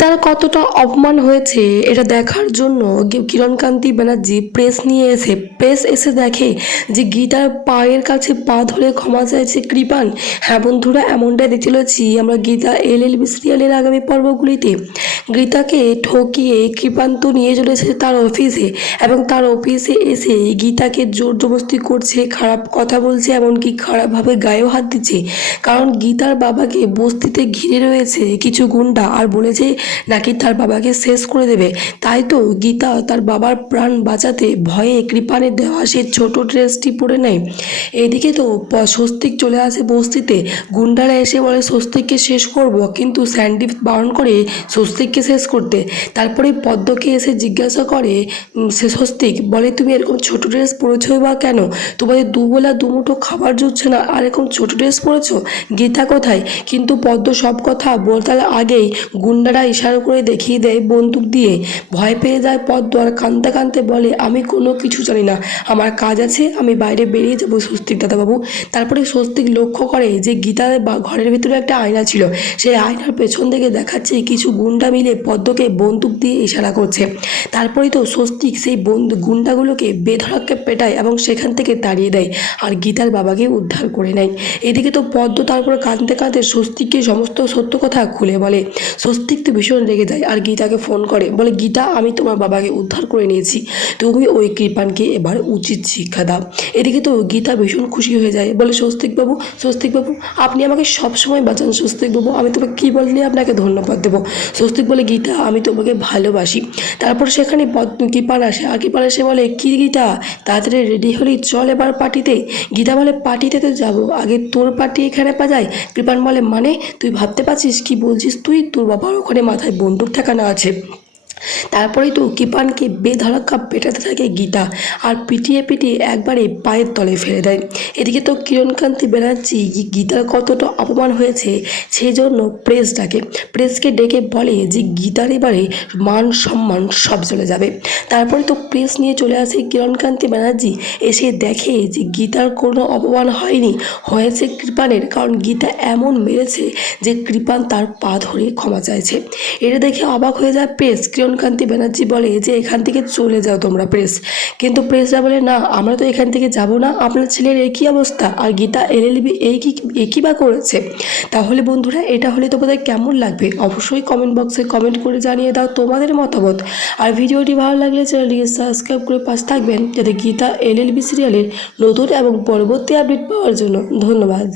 গীতার কতটা অপমান হয়েছে এটা দেখার জন্য কিরণকান্তি ব্যানার্জি প্রেস নিয়ে এসে প্রেস এসে দেখে যে গীতার পায়ের কাছে পা ধরে ক্ষমা চাইছে কৃপান। হ্যাঁ বন্ধুরা, এমনটাই দেখতে চলেছি আমরা গীতা এল এল সিরিয়ালের আগামী পর্বগুলিতে। গীতাকে ঠকিয়ে কৃপান্ত নিয়ে চলেছে তার অফিসে এবং তার অফিসে এসে গীতাকে জোর জবস্তি করছে, খারাপ কথা বলছে, এমনকি খারাপভাবে গায়েও হাত দিচ্ছে। কারণ গীতার বাবাকে বস্তিতে ঘিরে রয়েছে কিছু গুন্ডা আর বলেছে নাকি তার বাবাকে শেষ করে দেবে? তাই তো গীতা তার বাবার প্রাণ বাঁচাতে ভয়ে কৃপানের দেওয়া সেই ছোট ড্রেসটি পরে নেয়। এদিকে তো স্বস্তিক চলে আসে বস্তিতে। গুন্ডারা এসে বলে, স্বস্তিককে শেষ করব। কিন্তু স্যান্ডি বারণ করে স্বস্তিককে শেষ করতে। তারপরে পদ্মকে এসে জিজ্ঞাসা করে সে স্বস্তিক, বলে, তুমি এরকম ছোট ড্রেস পরেছোই বা কেন? তোমাদের দুবেলা দুমুঠো খাবার জুটছে না, আর এরকম ছোট ড্রেস পরেছো? গীতা কোথায়? কিন্তু পদ্ম সব কথা বলতার আগেই গুন্ডারা ইশারা করে দেখিয়ে দেয় বন্দুক দিয়ে। ভয় পেয়ে যায় পদ্ম আর কাঁদতে কাঁদতে বলে, আমি কোনো কিছু জানি না। আমার কাজ আছে, আমি বাইরে বেরিয়ে যাব স্বস্তিক দাদাবাবু। তারপরে স্বস্তিক লক্ষ্য করে যে গীতার বা- ঘরের ভিতরে একটা আয়না ছিল। সেই আয়নার পেছন থেকে দেখাচ্ছে কিছু গুন্ডা মিলে পদ্মকে বন্দুক দিয়ে ইশারা করছে। তারপরেই তো স্বস্তিক সেই বন্দুক গুন্ডাগুলোকে বেধড়ককে পেটায় এবং সেখান থেকে তাড়িয়ে দেয় আর গীতার বাবাকে উদ্ধার করে নেয়। এদিকে তো পদ্ম তারপর কাঁদতে কাঁদতে স্বস্তিককে সমস্ত সত্য কথা খুলে বলে, স্বস্তিক তো ভীষণ রেগে যায় আর গীতাকে ফোন করে, বলে, গীতা, আমি তোমার বাবাকে উদ্ধার করে নিয়েছি। তুমি ওই কৃপানকে এবার উচিত শিক্ষা দাও। এদিকে তো গীতা ভীষণ খুশি হয়ে যায়, বলে স্বস্তিকবাবু স্বস্তিকবাবু আপনি আমাকে সবসময় বাঁচান স্বস্তিকবাবু আমি তোমাকে কী বললে আপনাকে ধন্যবাদ দেবো? স্বস্তিক বলে, গীতা, আমি তোমাকে ভালোবাসি। তারপর সেখানে কৃপান আসে। আর কৃপান এসে বলে, কী গীতা, তাড়াতাড়ি রেডি হলেই চল এবার পার্টিতে। গীতা বলে, পার্টিতে তো যাব। আগে তোর পার্টি এখানে পা যায়? কৃপান বলে মানে তুই ভাবতে পারছিস কি বলছিস তুই? তোর বাবার ওখানে মাথায় বন্দুক ঠেকানো আছে। তারপরেই তো কৃপানকে বেধড়াক্কা পেটাতে থাকে গীতা আর পিটিয়ে পিটিয়ে একবারে পায়ের তলে ফেলে দেয়। এদিকে তো কিরণকান্তি ব্যানার্জি গীতার কতটা অপমান হয়েছে সেই জন্য প্রেস ডাকে। প্রেসকে ডেকে বলে যে গীতার এবারে মান সম্মান সব চলে যাবে। তারপরে তো প্রেস নিয়ে চলে আসে কিরণকান্তি ব্যানার্জি, এসে দেখে যে গীতার কোনো অপমান হয়নি, হয়েছে কৃপানের, কারণ গীতা এমন মেরেছে যে কৃপান তার পা ধরে ক্ষমা চাইছে। এটা দেখে অবাক হয়ে যায় প্রেস কিরণকান্তি ব্যানার্জি বলে যে, এখান থেকে চলে যাও তোমরা প্রেস কিন্তু প্রেসরা বলে, না, আমরা তো এখান থেকে যাব না। আপনার ছেলের একই অবস্থা। আর গীতা এলএলবি এই কি একই বা করেছে। তাহলে বন্ধুরা, এটা হলে তোমাদের কেমন লাগবে? অবশ্যই কমেন্ট বক্সে কমেন্ট করে জানিয়ে দাও তোমাদের মতামত। আর ভিডিওটি ভালো লাগলে চ্যানেলটিকে সাবস্ক্রাইব করে পাশে থাকবেন। যাতে গীতা এলএলবি সিরিয়ালের নতুন এবং পরবর্তী আপডেট পাওয়ার জন্য ধন্যবাদ।